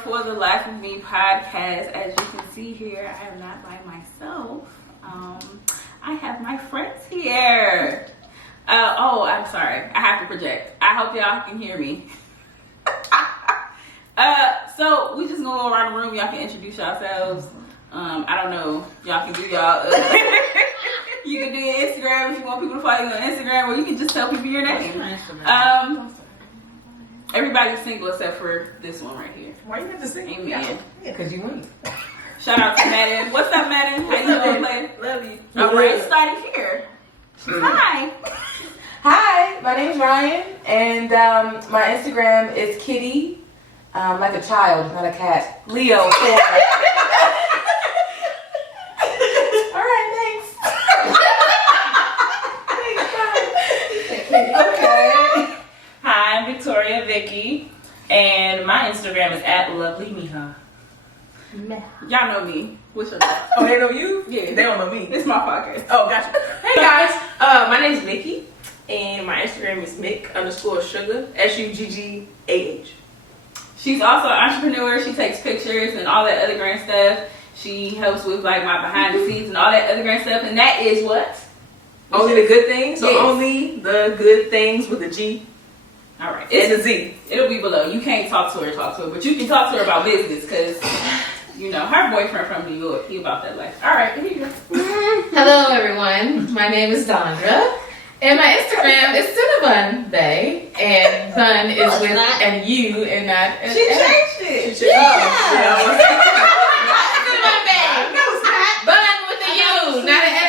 for the Life of Me podcast. As you can see here, I am not by myself. I have my friends here. I'm sorry. I have to project. I hope y'all can hear me. So we just gonna go around the room. Y'all can introduce yourselves. I don't know. Y'all can do y'all. You can do your Instagram if you want people to follow you on Instagram, or you can just tell people your name. Everybody's single except for this one right here. Why you have to sing? Amen. Yeah, because you win. Shout out to Madden. What's up, Madden? How you doing, play? Love you. All right, starting here. Hi. Hi, my name's Ryan, and my Instagram is kitty, like a child, not a cat. Leo. All right, thanks. Okay. Hi, I'm Victoria Vicki, and my Instagram is @LovelyMiha. Y'all know me. What's your name? Oh, they know you? Yeah. They don't know me. It's my podcast. Oh, gotcha. Hey guys, my name is Vicki, and my Instagram is Mick_Sugar, SUGGAH. She's also an entrepreneur. She takes pictures and all that other grand stuff. She helps with like my behind the scenes and all that other grand stuff. And that is what? Only the good things, so Yes. only the good things with a G All right. and a Z. It'll be below. You can't talk to her, but you can talk to her about business because, you know, her boyfriend from New York, he about that life. All right, here you go. Hello everyone, my name is Dondra, and my Instagram is Cinnabon Bay, and Bun is with an U and not an She S. changed it. Cinnabon Bay, Bun with a U, not an A.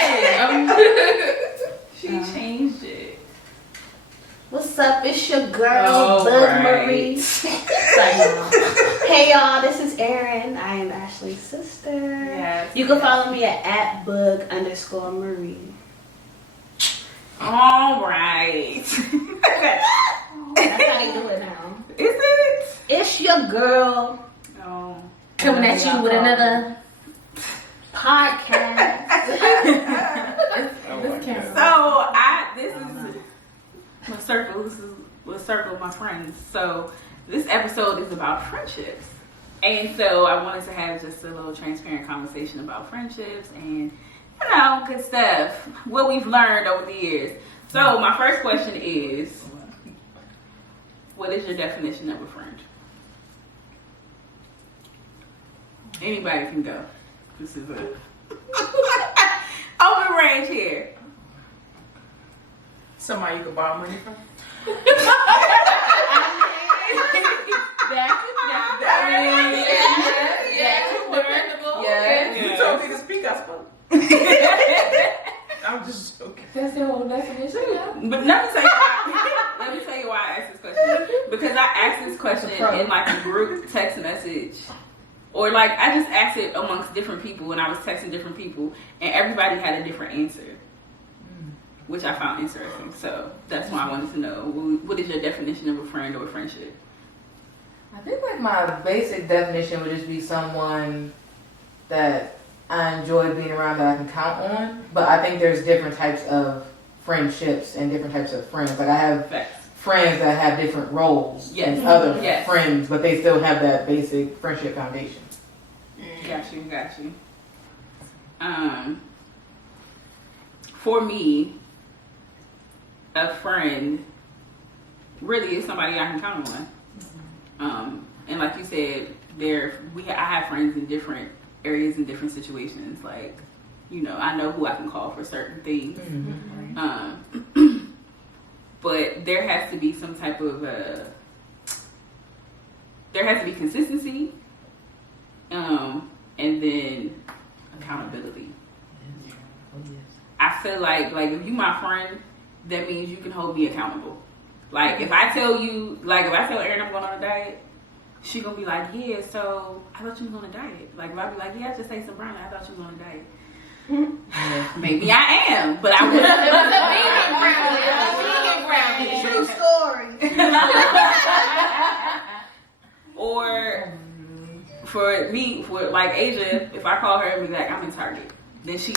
She changed it. What's up? It's your girl, Oh, Bud right. Marie. Hey y'all, this is Erin. I am Ashley's sister. Yes. You can follow me at @bug_Marie. All right. That's how you do it now. Is it? It's your girl Oh. coming at you with another podcast. So this is my circle. This is the circle of my friends. So this episode is about friendships, and so I wanted to have just a little transparent conversation about friendships and good stuff. What we've learned over the years. So my first question is, what is your definition of a friend? Anybody can go. This is a open range here. Somebody you can borrow money from? Yeah. You told me to speak, I spoke. I'm just joking. That's the whole definition, yeah. But let me tell you why I asked this question. Because I asked this question in like a group text message. Or like I just asked it amongst different people and I was texting different people and everybody had a different answer. Which I found interesting. So that's why I wanted to know, what is your definition of a friend or a friendship? I think like my basic definition would just be someone that I enjoy being around that I can count on. But I think there's different types of friendships and different types of friends. Like I have friends that have different roles than other friends, but they still have that basic friendship foundation. Got you. For me, a friend really is somebody I can count on. And like you said, I have friends in different areas and different situations. Like, I know who I can call for certain things. Mm-hmm. But there has to be some type of there has to be consistency, and then accountability. I feel like if you my friend, that means you can hold me accountable. Like if I tell Erin I'm going on a diet, she gonna be like, yeah, so I thought you was on a diet. Like if I be like, yeah, I just ate some brownie, I thought you was on a diet. Maybe I am, but I wouldn't. True story. Or for me, for like Asia, if I call her and be like, I'm in Target, then she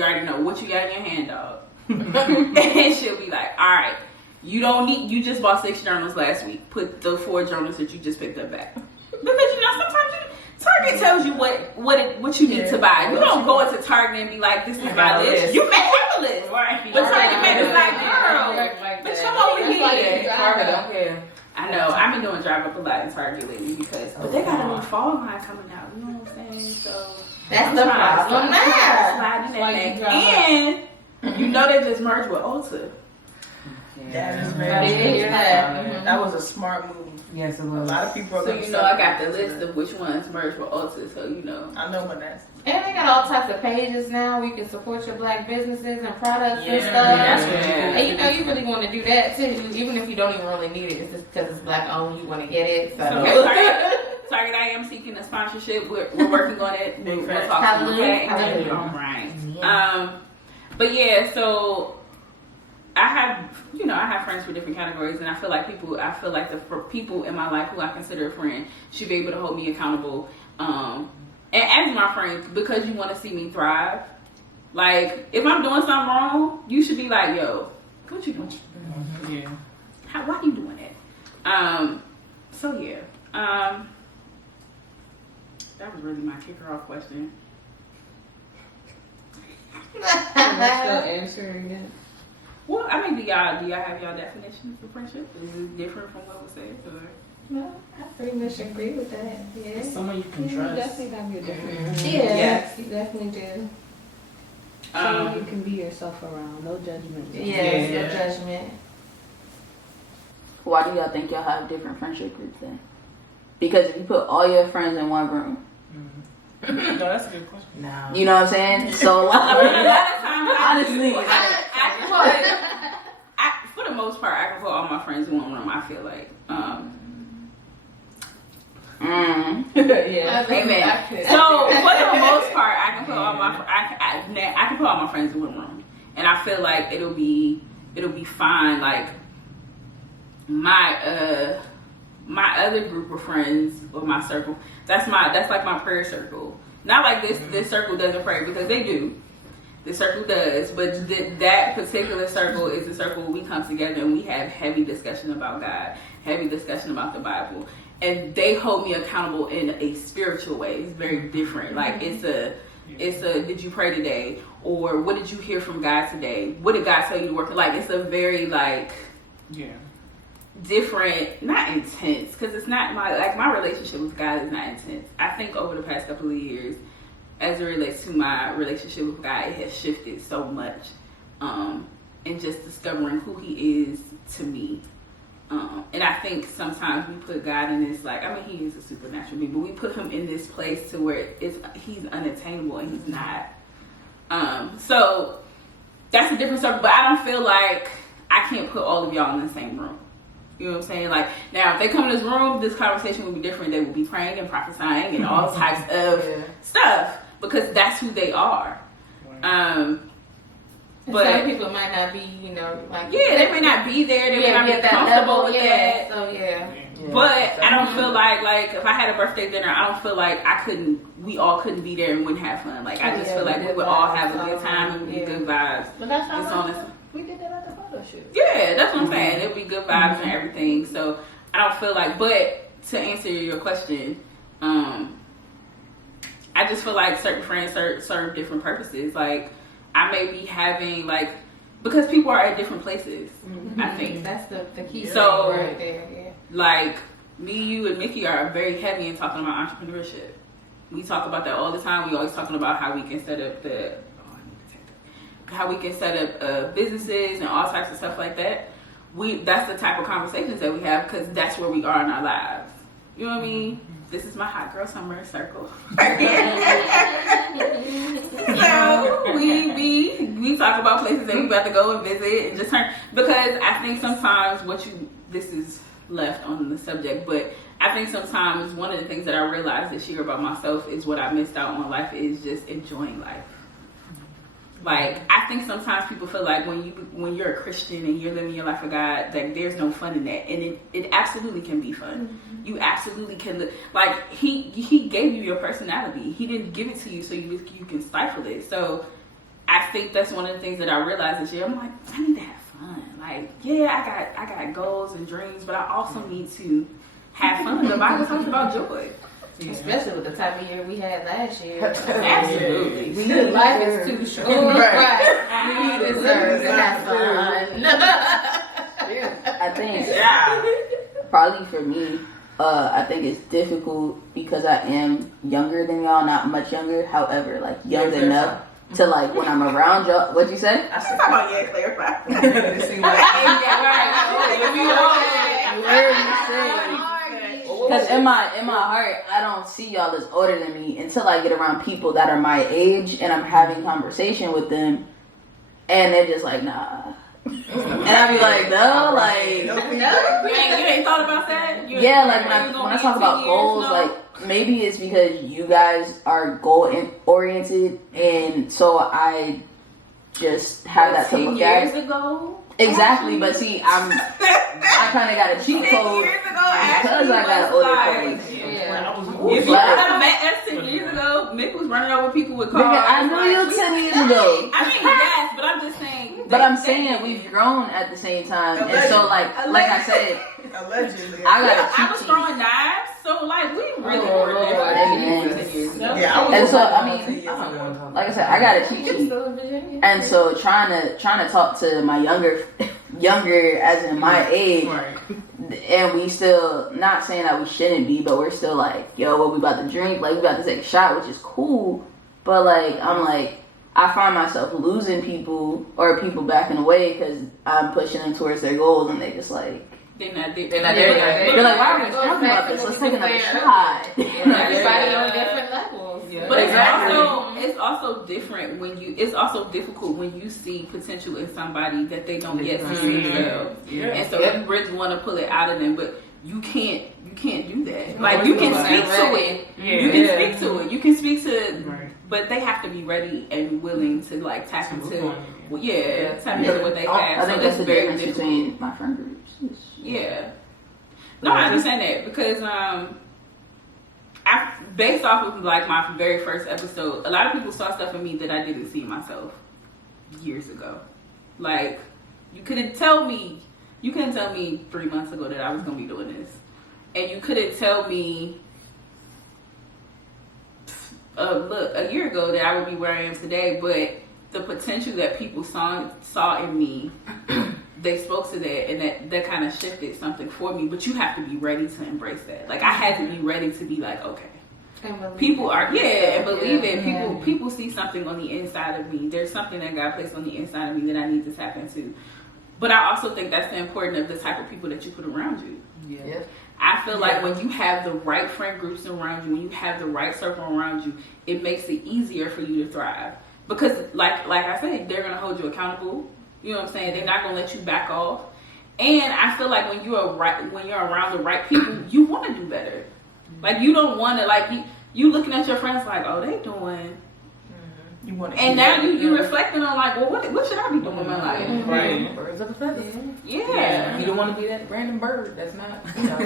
already know what you got in your hand, dog. And she'll be like, all right, you just bought 6 journals last week. Put the 4 journals that you just picked up back. Because Target tells you what you need to buy. You don't go into Target and be like, this is my list. You may have a list. Right. But Target may be like, girl, bitch, come over here. Target don't care. I know. I've been doing drive up a lot in Target lately because, but they got a new fall line coming out. You know what I'm saying? So That's the problem now. slide in that thing. And you know they just merged with Ulta. That is I very did hear that. That was a smart move. Yes, it A was. lot of people are So you know I got the list of which ones merged with Ulta. So you know. I know what that's. And they got all types of pages now where you can support your black businesses and products and stuff. that's what And you know you really want to do that too, even if you don't even really need it. It's just because it's black owned, you want to get it. So. Target, I am seeking a sponsorship. We're working on it. We'll talk. Hallelujah. Okay. Hallelujah. All right. But yeah, so I have friends for different categories, and I feel like for people in my life who I consider a friend should be able to hold me accountable. And as my friend, because you want to see me thrive. Like, if I'm doing something wrong, you should be like, yo, what you doing? Yeah. Why you doing that? So yeah. That was really my kicker off question. Well, I mean, do y'all have y'all definitions of friendship? Is it different from what was said? Or? No, I pretty much agree with that. Yeah. Someone you can You trust. definitely have your different. Yeah. Yes, you definitely do. Someone you Um, can be yourself around. No judgment. Yes, Yeah. no judgment. Why do y'all think y'all have different friendship groups then? Because if you put all your friends in one room, No, that's a good question. No. you know what I'm saying? So a lot a of lot of times, honestly, for the most part, I can put all my friends in one room. I feel like. Yeah. Amen. So for the most part, I can put all I can put all my friends in one room, and I feel like it'll be fine. Like my other group of friends or my circle, that's like my prayer circle. Not like this circle doesn't pray, because they do. The circle does, but that particular circle is the circle where we come together and we have heavy discussion about God, heavy discussion about the Bible, and they hold me accountable in a spiritual way. It's very different. Like it's a did you pray today, or what did you hear from God today? What did God tell you to work? Like it's a very different, not intense, because it's not my relationship with God is not intense. I think over the past couple of years, as it relates to my relationship with God, it has shifted so much, and just discovering who He is to me. And I think sometimes we put God in this, He is a supernatural being, but we put Him in this place to where He's unattainable, and He's not. So that's a different subject, but I don't feel like I can't put all of y'all in the same room. You know what I'm saying? Like, now, if they come in this room, this conversation will be different. They will be praying and prophesying and all types of stuff, because that's who they are. But some people might not be, they may not be there. They may not be comfortable with that. So But I don't feel like if I had a birthday dinner, I don't feel like we all couldn't be there and wouldn't have fun. Like, I just feel like we would all have a good time and be good vibes. But that's It's how honest. we did that at the photo shoot. Yeah, that's what I'm saying. It'll be good vibes and everything. So I don't feel like, but to answer your question, I just feel like certain friends serve different purposes. Like, I may be having because people are at different places. I think that's the key. So, right there. Yeah. like me, you, and Mickey are very heavy in talking about entrepreneurship. We talk about that all the time. We always talking about how we can set up businesses and all types of stuff like that. That's the type of conversations that we have, because that's where we are in our lives. You know what I mean? This is my hot girl summer circle. So we talk about places that we about to go and visit and just because I think sometimes this is left on the subject, but I think sometimes one of the things that I realized this year about myself is what I missed out on life is just enjoying life. Like, I think sometimes people feel like when you're a Christian and you're living your life for God, that there's no fun in that, and it absolutely can be fun. Mm-hmm. You absolutely can. Like, he gave you your personality. He didn't give it to you so you can stifle it. So I think that's one of the things that I realized this year. I'm like, I need to have fun. Like, yeah, I got goals and dreams, but I also need to have fun. The Bible talks about joy. Especially with the type of year we had last year. Absolutely. Life is too short. Right. We deserve to have fun. I think probably for me, I think it's difficult because I am younger than y'all, not much younger. However, like young enough to like when I'm around y'all. What'd you say? I should talk about clarify. You heard me say. Because in my heart, I don't see y'all as older than me until I get around people that are my age and I'm having conversation with them, and they're just like, nah. And I be like, no, like, You ain't thought about that? yeah, like when I talk about goals, like maybe it's because you guys are goal oriented, and so I just have that to 10 look years at. ago? Exactly, but see, I kind of got a cheat 10 code years ago, because I got an older code. If you had met us 10 years ago, Mick was running over people with cars. Nigga, I knew you 10 years ago. I mean, yes, but I'm just saying. But I'm saying we've grown at the same time, and so like I said, Allegedly. I got a I was cheat throwing knives, so like we really were different. Amen. Yeah, I was And so over I 10 mean, years ago. like I said, I got a cheat sheet, and so trying to talk to my younger as in my age, and we still not saying that we shouldn't be, but we're still like, yo, what we about to drink? Like we about to take a shot, which is cool, but like I'm like. I find myself losing people or people backing away because I'm pushing them towards their goals and they just like They're not there. they're like, why are we talking about this? Let's take another shot. Everybody on different levels. But Exactly. it's also different when it's also difficult when you see potential in somebody that they don't yet see themselves. And so you really want to pull it out of them, but you can't do that. Like you can speak to it. You can speak to it. You can speak to but they have to be ready and willing to like tap into tap into what they have. I think So that's it's the very difference difficult. between my friend groups. Yeah. No, I understand that because I based off of like my very first episode, a lot of people saw stuff in me that I didn't see in myself years ago. Like you couldn't tell me 3 months ago that I was gonna be doing this, and you couldn't tell me a year ago that I would be where I am today. But the potential that people saw in me, they spoke to that, and that kind of shifted something for me. But you have to be ready to embrace that. Like I had to be ready to be like, okay. People are and believe it. People see something on the inside of me. There's something that God placed on the inside of me that I need to tap into. But I also think that's the importance of the type of people that you put around you. Yeah. I feel like when you have the right friend groups around you, when you have the right circle around you, it makes it easier for you to thrive. Because like I said, they're gonna hold you accountable. You know what I'm saying? They're not gonna let you back off. And I feel like when you're around the right people, you want to do better. Like you don't want to like you looking at your friends like, oh, they doing. You want to And now you reflecting on like, well, what should I be doing in my life? Right. Birds of a feather. Yeah. You don't want to be that random bird. That's not. You know.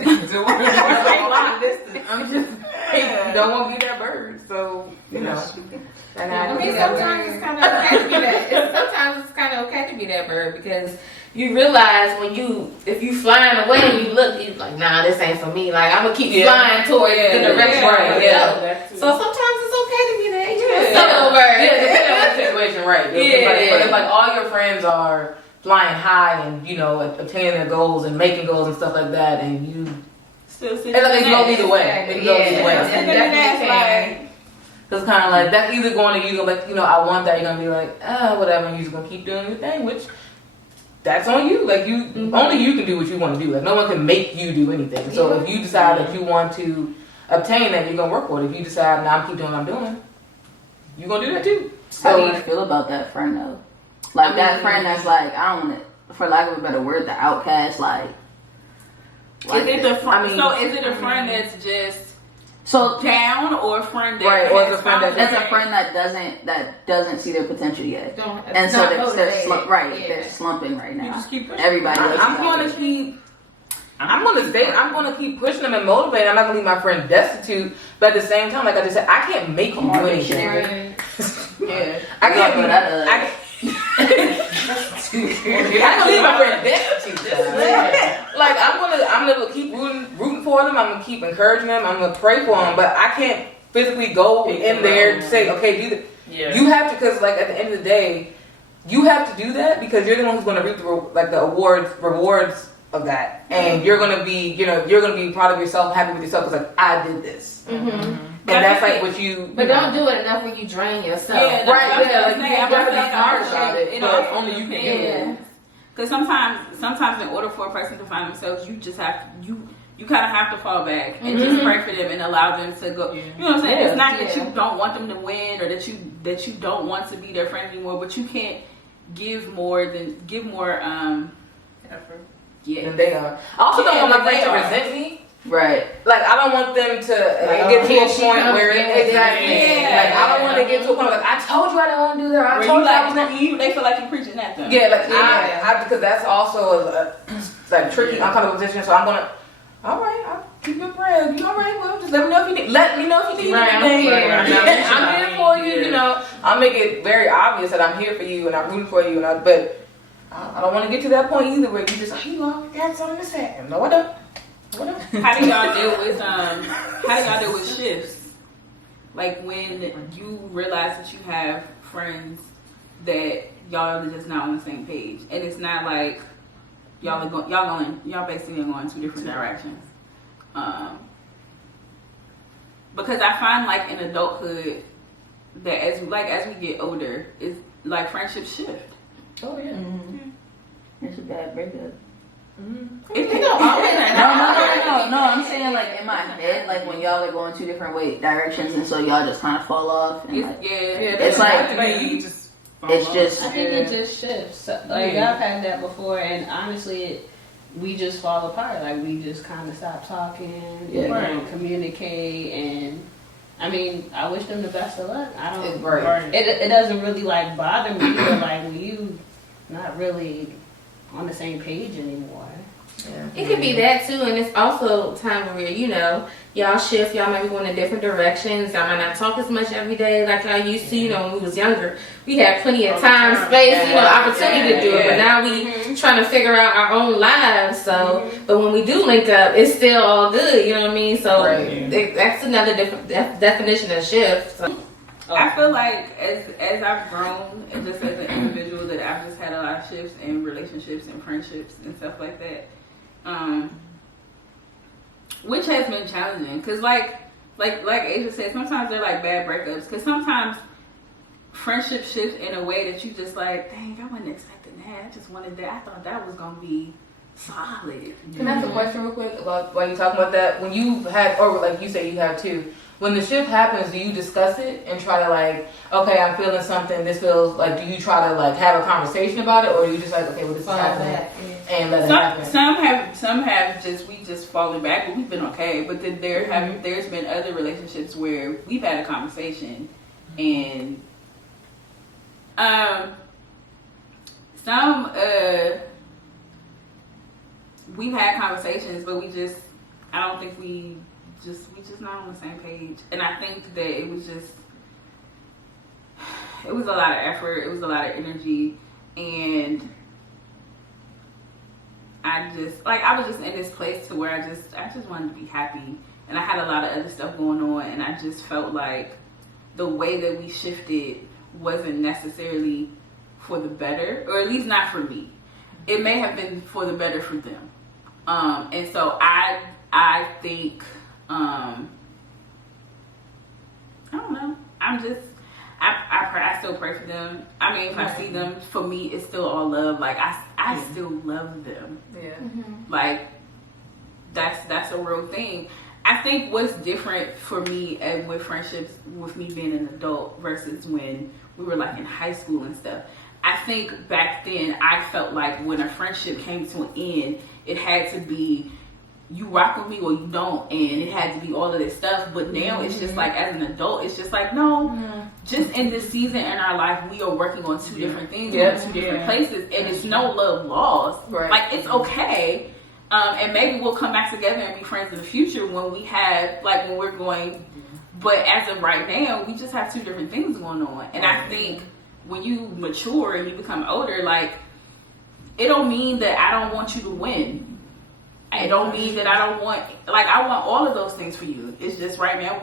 I'm just. You don't want to be that bird. So you know. And I mean, sometimes it's kind of okay to be that. Sometimes it's kind of okay to be that bird because you realize if you flying away and you look, you're like, nah, this ain't for me. Like I'm gonna keep flying towards the direction where I go. So sometimes it's okay to be that. You're a solo bird. Yeah, depending on the situation, right? But if like all your friends are flying high and attaining their goals and making goals and stuff like that, and you Still sitting. it's like it goes either way. It goes either way. So it's kind of like that's either going to you like I want that. You're gonna be like whatever, and you're just gonna keep doing your thing, which that's on you. Like only you can do what you want to do. Like no one can make you do anything. So if you decide that you want to obtain that, you're gonna work for it. If you decide I'm keep doing what I'm doing, you're gonna do that too. How do you feel about that friend though? Like that friend that's like, I don't want to, for lack of a better word, the outcast. Like is it the friend? Is it a friend that's just down, or a friend that right, or is a friend that's a friend that doesn't see their potential yet, and so they're slumping right now. You just keep pushing. Everybody else. I'm gonna keep pushing them and motivating. I'm not gonna leave my friend destitute, but at the same time, like I just said, I can't make you do anything. I can't do that. I can't leave my friend destitute. like I'm gonna keep rooting for them. I'm gonna keep encouraging them. I'm gonna pray for them. But I can't physically go in there and say, okay, do that. Yeah. You have to, because like at the end of the day, you have to do that because you're the one who's gonna reap the rewards of that, and you're gonna be, you're gonna be proud of yourself, happy with yourself. Because like I did this, and that's like what you. But don't do it enough where you drain yourself. Yeah, Right, yeah, like, you you have to be smart all about it, shit, but only you can do it. Because sometimes in order for a person to find themselves, you just have you kind of have to fall back and just pray for them and allow them to go. You know what I'm saying? It's not that you don't want them to win or that you don't want to be their friend anymore, but you can't give more. Effort. Yeah, And they are. I also don't want my friends to resent me. Right. Like I don't want them to get to a point where exactly. Like I don't want to get to a point like I told you I didn't want to do that. I told you I was not. They feel like you're preaching at them. Yeah, like I because that's also a like tricky, uncomfortable position. So I'm gonna. All right, I'll keep your bread. You all right? Well, just let me know if you need. Let me know if you need anything. I'm here for you. You know, I'll make it very obvious that I'm here for you and I'm rooting for you. But I don't want to get to that point either where you just like, you always got something to say. No, I don't. How do y'all deal with shifts? Like when you realize that you have friends that y'all are just not on the same page, and it's not like y'all basically are going two different directions. Because I find like in adulthood that as we get older, it's like friendships shift. Oh yeah. It's a bad breakup. It can go always. No. I'm saying like in my head, like when y'all are going two different directions, and so y'all just kind of fall off. And, like, it's like you just. It's just. I think it just shifts. Like I've had that before, and honestly, we just fall apart. Like we just kind of stop talking, and communicate, and I mean, I wish them the best of luck. I don't. It doesn't really like bother me, but like when you not really on the same page anymore. Yeah. It could be that too, and it's also time where y'all shift, y'all might be going in different directions. Y'all might not talk as much every day like y'all used to. When we was younger, we had plenty of time, space, opportunity to do it. But now we trying to figure out our own lives. So, but when we do link up, it's still all good. You know what I mean? So that's another different definition of shift. So. I feel like as I've grown and just as an individual that I've just had a lot of shifts in relationships and friendships and stuff like that, which has been challenging because like Asia said, sometimes they're like bad breakups because sometimes friendship shifts in a way that you just like, dang, I wasn't expecting that. I just wanted that. I thought that was gonna be solid. Can I ask a question real quick about while you're talking about that? When you had, or like you say you have too. When the shift happens, do you discuss it and try to like, okay, I'm feeling something, this feels like, do you try to like have a conversation about it, or do you just like, okay, well this is happening and let it happen? Some have we just fallen back, but we've been okay. But then there's been other relationships where we've had a conversation and we've had conversations, but I don't think we just not on the same page. And I think that it was a lot of effort, it was a lot of energy, and I was just in this place to where I just wanted to be happy, and I had a lot of other stuff going on, and I just felt like the way that we shifted wasn't necessarily for the better, or at least not for me. It may have been for the better for them. And so I think I don't know. I still pray for them. I mean, if I see them, for me, it's still all love. Like I still love them. Yeah. Like that's a real thing. I think what's different for me and with friendships, with me being an adult versus when we were like in high school and stuff. I think back then I felt like when a friendship came to an end, it had to be you rock with me or you don't, and it had to be all of this stuff. But now it's just like, as an adult, it's just like, no, just in this season in our life, we are working on two different things, in two different places, and it's no love lost. Right. Like, it's okay. And maybe we'll come back together and be friends in the future when we have, like, when we're going. But as of right now, we just have two different things going on. And I think when you mature and you become older, like, it don't mean that I don't want you to win. It don't mean that I don't want, like, I want all of those things for you. It's just right now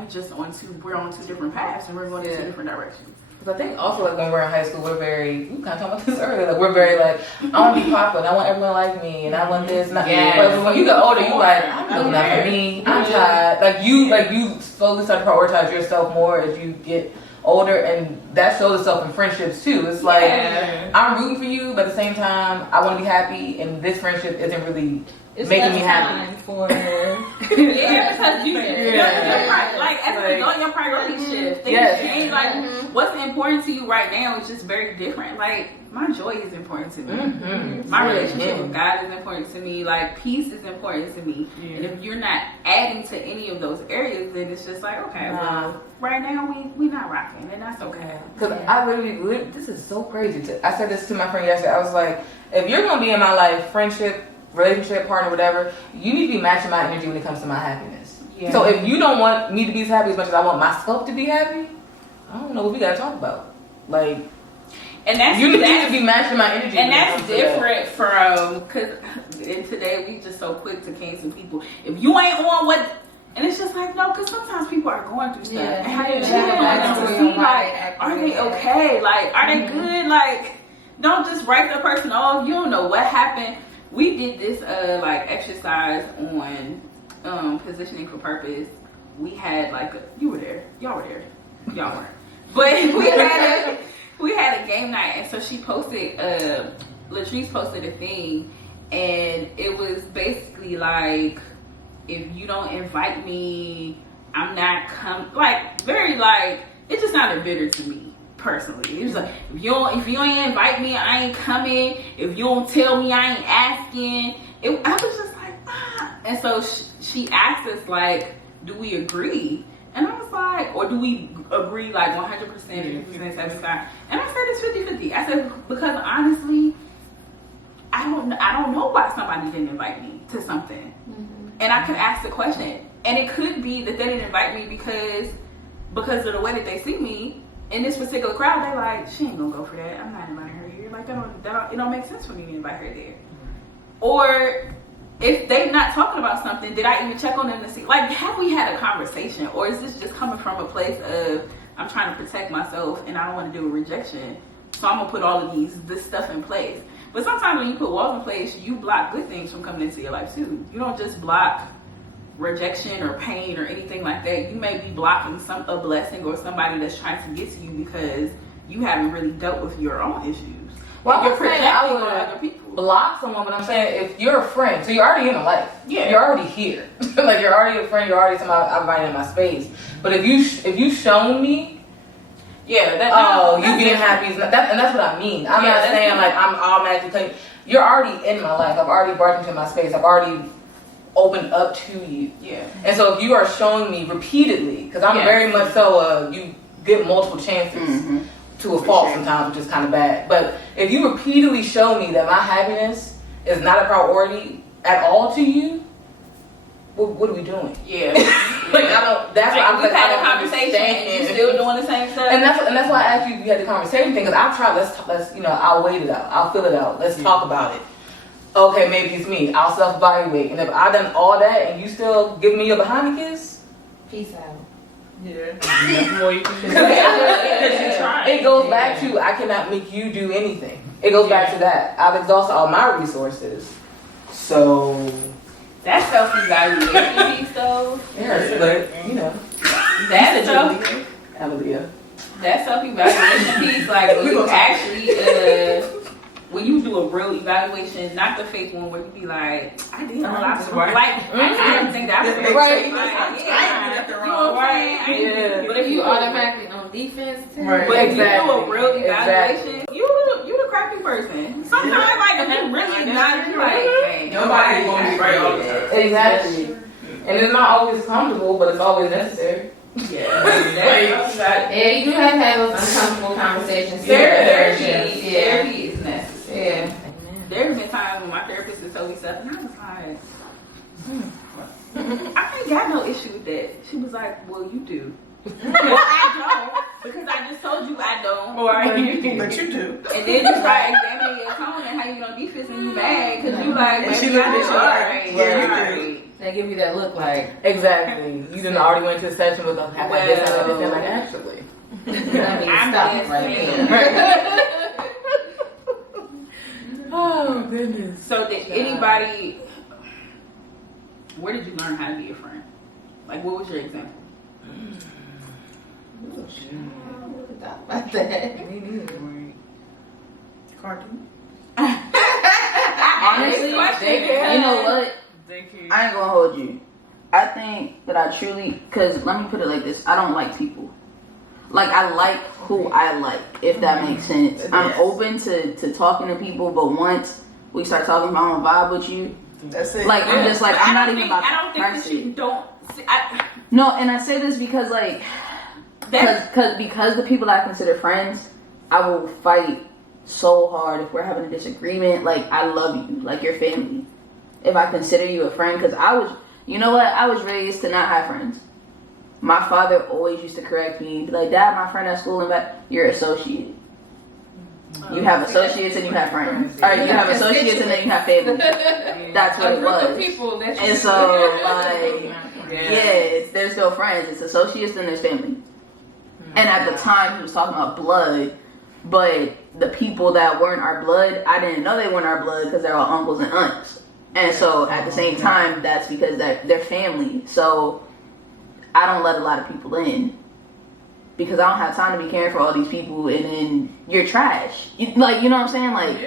we're on two different paths and we're going in two different directions. Because I think also like when we're in high school, we kind of talking about this earlier. Like we're very like, I want to be popular. I want everyone to like me, and I want this. And but when you get older, you like, I'm doing that for me. I'm tired. Like you slowly start to prioritize yourself more as you get older, and that shows itself in friendships too. It's like I'm rooting for you, but at the same time, I want to be happy, and this friendship isn't really making me happy. For because you're right. Like as a result, your priorities shift. Things change. Like what's important to you right now is just very different. Like my joy is important to me. My relationship with God is important to me. Like peace is important to me. And if you're not adding to any of those areas, then it's just like okay, well, right now we not rocking, and that's okay. Because I literally, this is so crazy. I said this to my friend yesterday. I was like, if you're gonna be in my life, friendship, relationship, partner, whatever, you need to be matching my energy when it comes to my happiness. So if you don't want me to be as happy as much as I want myself to be happy, I don't know what we gotta talk about. Like, and that's you need to be matching my energy. And that's different from because in today we just so quick to cancel people. If you ain't on what, and it's just like no, because sometimes people are going through stuff. And how you see like, are they okay? Like, are they good? Like, don't just write the person off. You don't know what happened. We did this like exercise on positioning for purpose. We had like you were there, y'all were there, y'all weren't. But we had a game night, and so she posted Latrice posted a thing, and it was basically like if you don't invite me, I'm not like very like it just sounded bitter to me. Personally, it was like if you ain't invite me, I ain't coming. If you don't tell me, I ain't asking. I was just like and so she asked us like, do we agree? And I was like, or do we agree like 100%, 50%, 75%? And I said it's 50-50. I said because honestly, I don't know why somebody didn't invite me to something, and I could ask the question, and it could be that they didn't invite me because of the way that they see me. In this particular crowd, they're like, she ain't gonna go for that. I'm not inviting her here. Like, it don't make sense for me to invite her there. Or if they not talking about something, did I even check on them to see? Like, have we had a conversation? Or is this just coming from a place of, I'm trying to protect myself and I don't want to do a rejection, so I'm gonna put all of this stuff in place. But sometimes when you put walls in place, you block good things from coming into your life too. You don't just block rejection or pain or anything like that. You may be blocking a blessing or somebody that's trying to get to you because you haven't really dealt with your own issues. Well, you're projecting on other people. Block someone, but I'm saying if you're a friend, so you're already in my life. Yeah. You're already here. Like you're already a friend. You're already somebody I'm inviting in my space. But if you shown me, you getting happy is not that, and that's what I mean. I'm not saying like I'm automatically playing. You're already in my life. I've already brought you to my space. I've already opened up to you. Yeah. And so if you are showing me repeatedly, because I'm very much so you get multiple chances to a fault sometimes, which is kind of bad. But if you repeatedly show me that my happiness is not a priority at all to you, what are we doing? Yeah. Like I don't. That's why we've had a conversation and you're still doing the same stuff. And that's why I asked you if you had the conversation thing, because I've tried. Let's I'll wait it out. I'll fill it out. Let's talk about it. Okay, maybe it's me. I'll self-evaluate. And if I've done all that and you still give me your behind the kiss, peace out. Yeah. Nothing more you can do. It goes back to I cannot make you do anything. It goes back to that. I've exhausted all my resources. So that's self-evaluation piece though. Yes, but that's that self-evaluation piece, like when you actually when you do a real evaluation, not the fake one where you be like, I did a lot of work. Like, I didn't think that was right. But if you automatically on defense, too. Right. But if you do a real evaluation, you the crappy person. Sometimes, like, if you really not, you like, hey, nobody's going to be right all the time. Exactly. And it's not always comfortable, but it's always necessary. Yeah, you do have to have those uncomfortable conversations. Therapy is necessary. Yeah. There's been times when my therapist has told me stuff, and I was like, I ain't got no issue with that. She was like, well, you do. Well, I don't, because I just told you I don't. But you do. And then you try examining your tone and how you gonna be fixing you mad because you like, And she baby, looked I at you like, alright, yeah, you alright. They give you that look like, Exactly. You done already went to a session with them. Well, Like, actually. I'm I'm right being there. Oh, goodness. So did anybody? Where did you learn how to be a friend? Like, what was your example? About that. Me neither. Cartoon. Honestly, daycare. you know what? I ain't gonna hold you. I think that I truly, cause let me put it like this: I don't like people. Like I like who I like, if that makes sense. I'm open to talking to people, but once we start talking about I don't vibe with you, That's it. like I'm just like I'm not even about I don't to think press that you it. don't. No, and I say this because like, because the people that I consider friends, I will fight so hard if we're having a disagreement. Like I love you, like your family. If I consider you a friend, because I was, you know what, I was raised to not have friends. My father always used to correct me, be like, Dad, my friend at school, and back, you're associated. You have associates and you have friends. Or you have associates and then you have family. That's what A it group of was. people that And so, like, yeah, there's no friends. It's associates and there's family. And at the time, he was talking about blood, but the people that weren't our blood, I didn't know they weren't our blood because they're all uncles and aunts. And so, at the same time, that's because they're family. So, I don't let a lot of people in because I don't have time to be caring for all these people, and then you're trash. Like, you know what I'm saying? Like,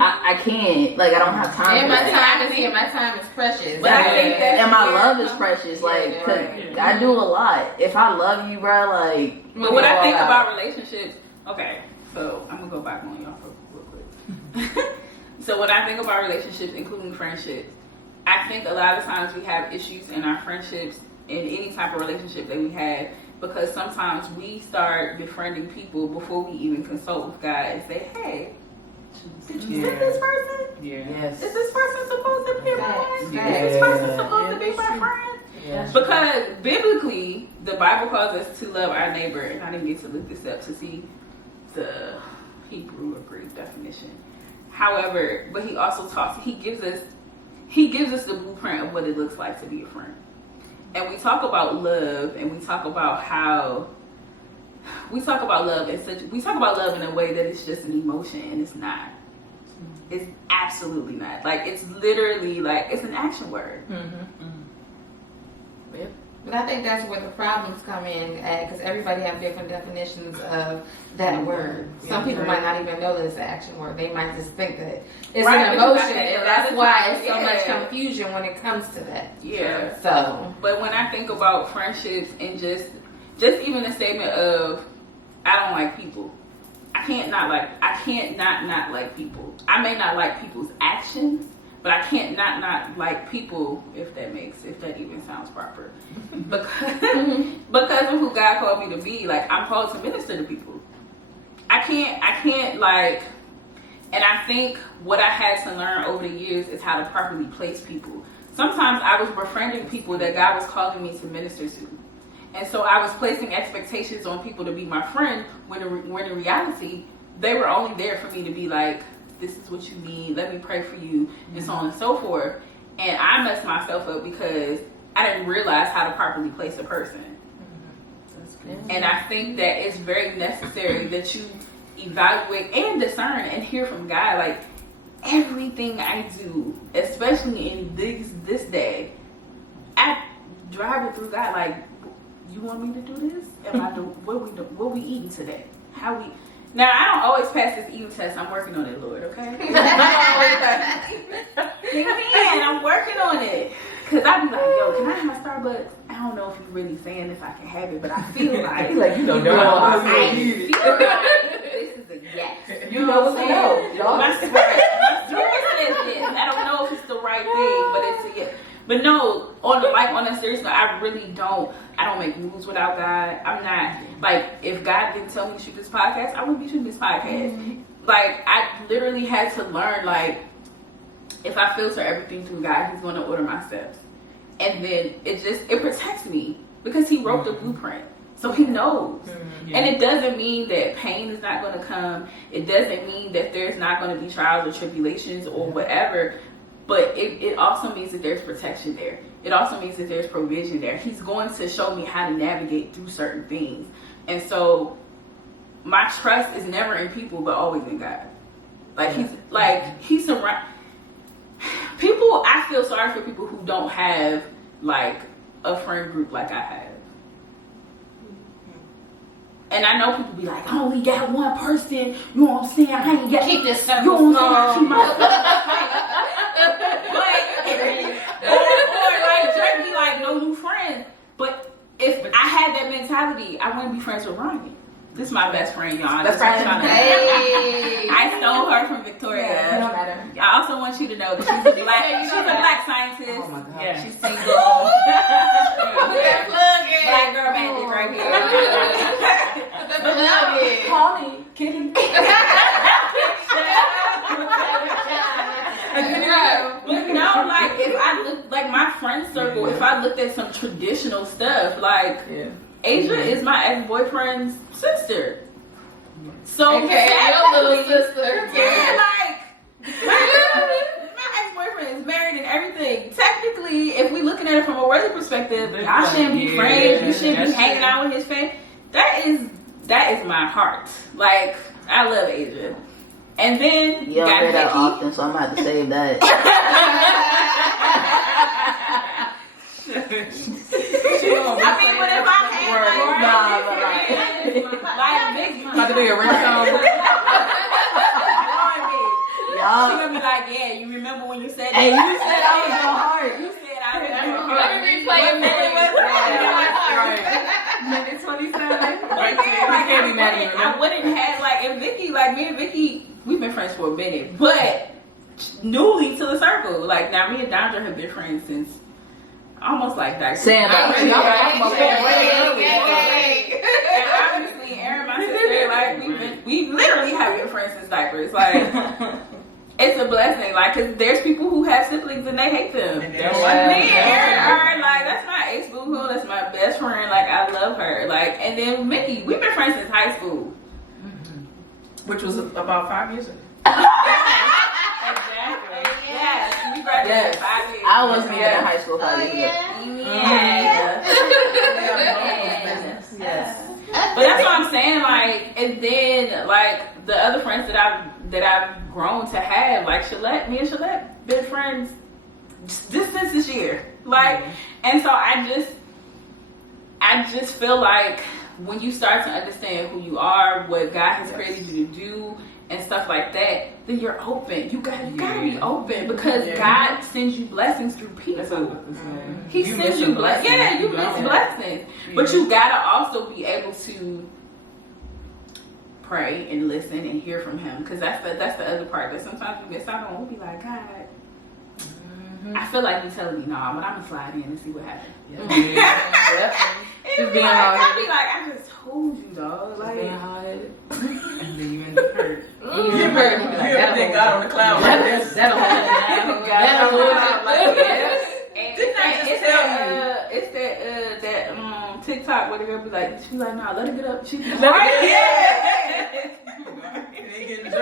I can't. Like, I don't have time. And for my that. time is here. My time is precious. But I think that- And my love is precious. Like, 'cause I do a lot. If I love you, bro, like. But when I think about relationships, okay, so I'm gonna go back on y'all real quick. So when I think about relationships, including friendships, I think a lot of times we have issues in our friendships in any type of relationship that we have because sometimes we start befriending people before we even consult with God and say, hey, did you send this person? Yes. Is this person supposed to be my friend? Yeah. Is this person supposed to be my friend? Yes. Because biblically, the Bible calls us to love our neighbor, and I didn't get to look this up to see the Hebrew or Greek definition. However, but he also he gives us the blueprint of what it looks like to be a friend. And we talk about love, and we talk about love in a way that it's just an emotion, and it's not. It's absolutely not. Like, it's literally like, it's an action word. But I think that's where the problems come in at, because everybody have different definitions of that word. Some people might not even know that it's an action word. They might just think that it's an emotion, and that's why it's so much confusion when it comes to that. Yeah. So, but when I think about friendships and just even the statement of, I don't like people. I can't not like people. I may not like people's actions, but I can't not like people, if that even sounds proper. Because of who God called me to be, like, I'm called to minister to people. I can't like, and I think what I had to learn over the years is how to properly place people. Sometimes I was befriending people that God was calling me to minister to. And so I was placing expectations on people to be my friend when in reality, they were only there for me to be like, this is what you need, let me pray for you, and so on and so forth. And I messed myself up because I didn't realize how to properly place a person. And I think that it's very necessary that you evaluate and discern and hear from God. Like, everything I do, especially in this day, I drive it through God. Like, you want me to do this? What we eating today? Now, I don't always pass this eating test. I'm working on it, Lord, okay? Man, I'm working on it. Because I be like, yo, can I have my Starbucks? I don't know if you're really saying if I can have it, but I feel like... Like, you know, I feel like this is a yes. You know what to know. My spirit says yes. I don't know if it's the right thing, but it's a yes. But no, on a serious note, I don't make moves without God. I'm not, like, if God didn't tell me to shoot this podcast, I wouldn't be shooting this podcast. Mm-hmm. Like, I literally had to learn, like, if I filter everything through God, He's going to order my steps. And then it protects me because He wrote the blueprint. So he knows. And it doesn't mean that pain is not going to come. It doesn't mean that there's not going to be trials or tribulations or whatever. But it also means that there's protection there. It also means that there's provision there. He's going to show me how to navigate through certain things. And so my trust is never in people, but always in God. He's surrounded. People, I feel sorry for people who don't have like a friend group like I have. And I know people be like, I only got one person, you know what I'm saying? I ain't got Keep this stuff you know what small. I'm saying? I keep my or like Drake be like, no new friends. But if I had that mentality, I wouldn't be friends with Ryan. This is my best friend, y'all. Best friend. I stole her from Victoria. Yeah, it don't matter. I also want you to know that she's a black scientist. Oh my God. Yeah. She's single. Black girl magic right here. But no, Call me. Kidding. But no, like if I look like my friend circle, if I looked at some traditional stuff, like Asia is my ex-boyfriend's sister. So your little sister. yeah, like my ex-boyfriend is married and everything. Technically, if we looking at it from a worldly perspective, y'all shouldn't be friends. You shouldn't be hanging out with his family. That is my heart. Like I love Asia. And then You don't got hear that Vicki. often, so I'm gonna have to save that. I mean, but if I had like Vicki, About to do your ringtone. she Y'all. gonna be like, yeah, you remember when you said Hey, you that? said I was your heart. You said I was your Let me replay heart. it for you. Like, I wouldn't have like if Vicki, like me and Vicki, we've been friends for a minute, but newly to the circle. Like now, me and Dondra have been friends since almost like that. Saying that. And obviously, Erin, my sister, like we literally have been friends since diapers. Like it's a blessing. Like, cause there's people who have siblings and they hate them. Me and Erin are like, that's my ex-boo-boo, that's my best friend. Like, I love her. Like, and then Vicki, we've been friends since high school. Which was about 5 years ago. Exactly. Yes, we graduated 5 years. I wasn't even in high school 5 years ago. Yes. But that's what I'm saying. Like, and then like the other friends that I've grown to have, like Shalette, me and Shalette, been friends just since this year. Like, and so I just feel like when you start to understand who you are, what God has created you to do, and stuff like that, then you're open. You gotta be open because God sends you blessings through people. He sends you blessings. Yeah, you miss blessings. But you gotta also be able to pray and listen and hear from Him, because that's the other part that sometimes we miss out on. We'll be like, God, I feel like you telling me nah, but I'm gonna slide in and see what happens. Just being I'll be like, I just told you, dog. Like, hard. And then you end up hurt. You heard me like that. Thank God on the cloud like this. That'll it's that TikTok where the girl be like, she's like, nah, let her get up. She's like, it's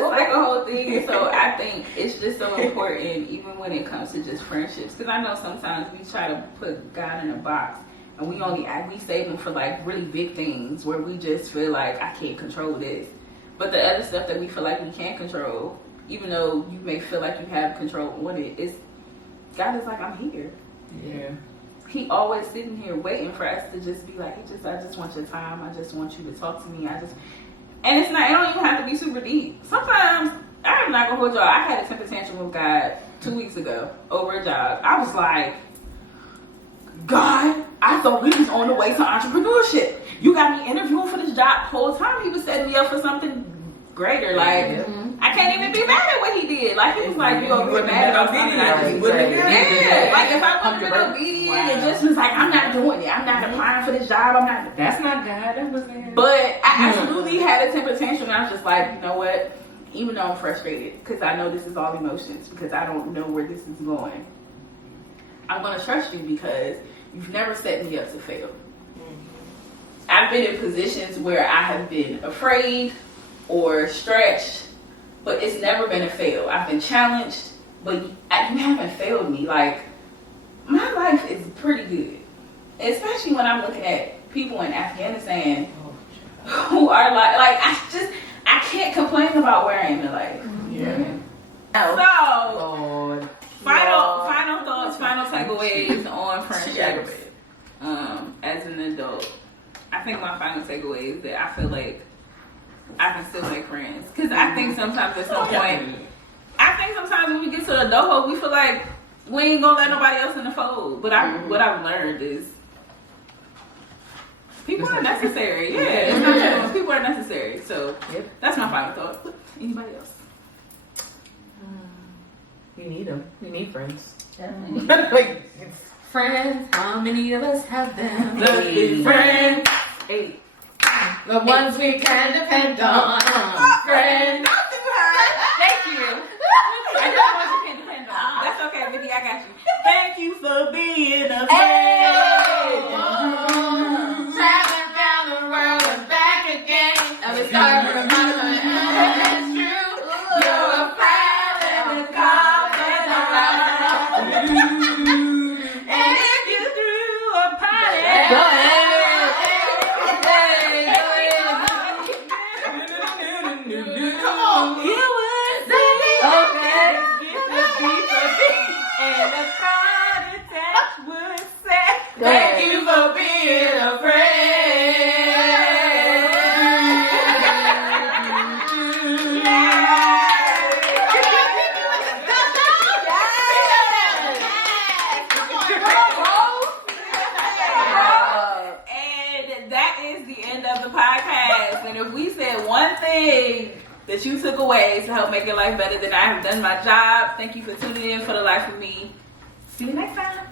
like a whole thing. So I think it's just so important, even when it comes to just friendships, because I know sometimes we try to put God in a box and we save him for like really big things where we just feel like I can't control this, but the other stuff that we feel like we can't control, even though you may feel like you have control on it, is God is like, I'm here. Yeah. He always sitting here waiting for us to just be like, I just want your time. I just want you to talk to me. And it don't even have to be super deep. Sometimes, I'm not gonna hold y'all, I had a temper tantrum with God 2 weeks ago over a job. I was like, God, I thought we was on the way to entrepreneurship. You got me interviewing for this job the whole time. He was setting me up for something greater. Like, I can't even be mad at what he did. Like, he was like, you over mad about something I did. Yeah, like if I would have been obedient and just was like, I'm not doing it. I'm not applying for this job. I'm not. That's not God. That was him. But I absolutely had a temper tantrum. And I was just like, you know what? Even though I'm frustrated, because I know this is all emotions, because I don't know where this is going, I'm gonna trust you because you've never set me up to fail. I've been in positions where I have been afraid or stretched, but it's never been a fail. I've been challenged, but you haven't failed me. Like, my life is pretty good, especially when I'm looking at people in Afghanistan who are like I can't complain about where I am in life. So, final thoughts, final takeaways on friendships. As an adult, I think my final takeaway is that I feel like I can still make friends. Because I think sometimes at some point, when we get to adulthood, we feel like we ain't gonna let nobody else in the fold. But what I've learned is people are necessary. Yeah, it's not true. People are necessary. So that's my final thought. Anybody else? You need them. You need friends. Like, friends, how many of us have them? The friends. 8. The ones we can depend on. Friends. Thank you. I know the ones you can depend on. That's okay, Vicki, I got you. Thank you for being a friend. Traveling down the road and back again. And we start from the bottom and it's true. You're a friend and a confidant. And if you threw a party, Go ahead. come on, You would say Okay. and the party touch would say Go ahead. thank you for being a And that is the end of the podcast. And if we said one thing that you took away to help make your life better, then I have done my job. Thank you for tuning in for the Life of Me. See you next time.